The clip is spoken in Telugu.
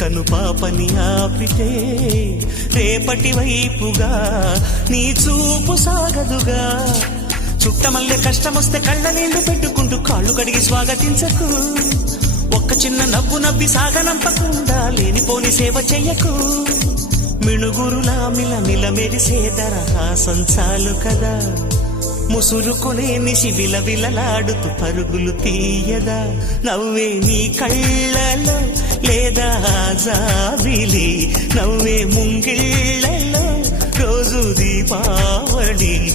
కను పాపని ఆపితే రేపటి వైపుగా నీ చూపు సాగదుగా. చుట్టమల్లె కష్టమొస్తే కళ్ళ నీళ్లు పెట్టుకుంటూ కాళ్ళు కడిగి స్వాగతించకు. ఒక్క చిన్న నవ్వు నవ్వి సాగనంపకుండా లేనిపోని సేవ చెయ్యకు. మిణుగురులా మిల మెరిసే దరహాసం చాలు కదా. ముసురుకునే నిశి విలవిలలాడుతూ పరుగులు తీయదా. నవ్వే నీ కళ్ళలో లేదా జాబిలి, నవ్వే ముంగిళ్ళలో రోజు దీపావళి.